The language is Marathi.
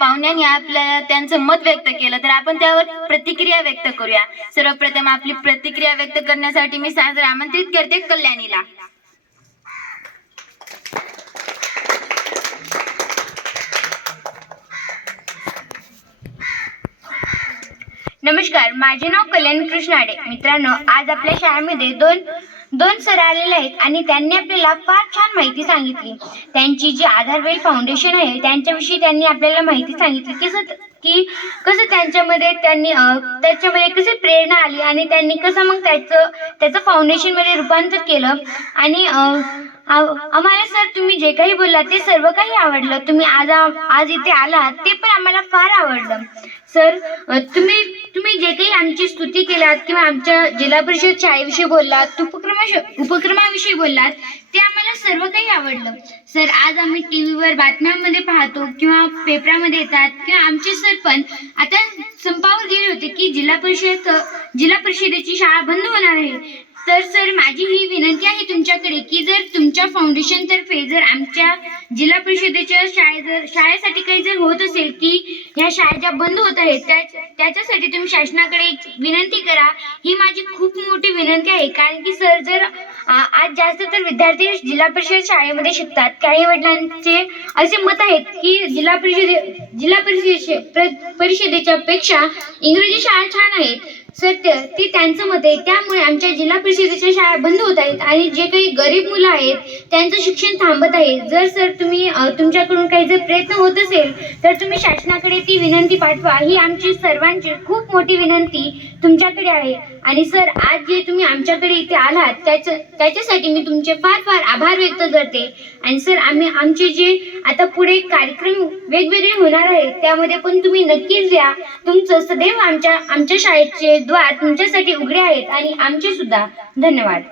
पाहुण्यांनी आपल्याला त्यांचं मत व्यक्त केलं तर आपण त्यावर प्रतिक्रिया व्यक्त करूया। सर्वप्रथम आपली प्रतिक्रिया व्यक्त करण्यासाठी मी सादर आमंत्रित करते कल्याणीला। नमस्कार, माझे नाव कल्याणी कृष्णाडे। मित्रांनो, आज आपल्या शाळेमध्ये दोन सर आलेले आहेत आणि त्यांनी आपल्याला फार छान माहिती सांगितली। त्यांची जी आधारवेल फाउंडेशन आहे त्यांच्याविषयी त्यांनी आपल्याला माहिती सांगितली की कसं त्याच्यामध्ये कशी प्रेरणा आली आणि त्यांनी कसं मग त्याचं फाउंडेशनमध्ये रूपांतर केलं। आणि आम्हाला सर तुम्ही जे काही बोललात ते सर्व काही आवडलं। तुम्ही आज इथे आलात ते पण आम्हाला फार आवडलं। सर, तुम्ही जे काही आमची स्तुती केलात किंवा आमच्या जिल्हा परिषद शाळेविषयी बोललात, उपक्रमाविषयी बोललात, ते आम्हाला सर्व काही आवडलं। सर, आज आम्ही टीव्हीवर बातम्यांमध्ये पाहतो किंवा पेपरामध्ये येतात किंवा आमचे सर पण आता संपावर गेले होते की जिल्हा परिषदेची शाळा बंद होणार आहे। तर सर, माझी ही विनंती आहे तुमच्याकडे की जर तुमच्या फाउंडेशन तर्फे जर आमच्या जिल्हा परिषदेच्या शाळेसाठी काही जर होत असेल की ह्या शाळा ज्या बंद होत आहेत त्याच्यासाठी तुम्ही शासनाकडे विनंती करा। ही माझी खूप मोठी विनंती आहे, कारण की सर जर आज जास्त तर विद्यार्थी जिल्हा परिषद शाळेमध्ये शिकतात। काही वडिलांचे असे मत आहेत की जिल्हा परिषदेच्या पेक्षा इंग्रजी शाळा छान आहेत। सर, ती त्यांचं मत आहे। त्यामुळे आमच्या जिल्हा परिषदेच्या शाळा बंद होत आहेत आणि जे काही गरीब मुलं आहेत त्यांचं शिक्षण थांबत आहे। जर सर तुमच्याकडून काही जर प्रयत्न होत असेल तर तुम्ही शासनाकडे ती विनंती पाठवा। ही आमची सर्वांची खूप मोठी विनंती तुमच्याकडे आहे। आणि सर, आज जे तुम्ही आमच्याकडे इथे आलात त्याच्यासाठी मी तुमचे फार फार आभार व्यक्त करते। आणि सर, आमचे जे आता पुढे कार्यक्रम वेगवेगळे होणार आहेत त्यामध्ये पण तुम्ही नक्कीच या। तुमचं सदैव आमच्या शाळेचे द्वार तुमच्यासाठी उघडे आहेत आणि आमचे सुद्धा। धन्यवाद।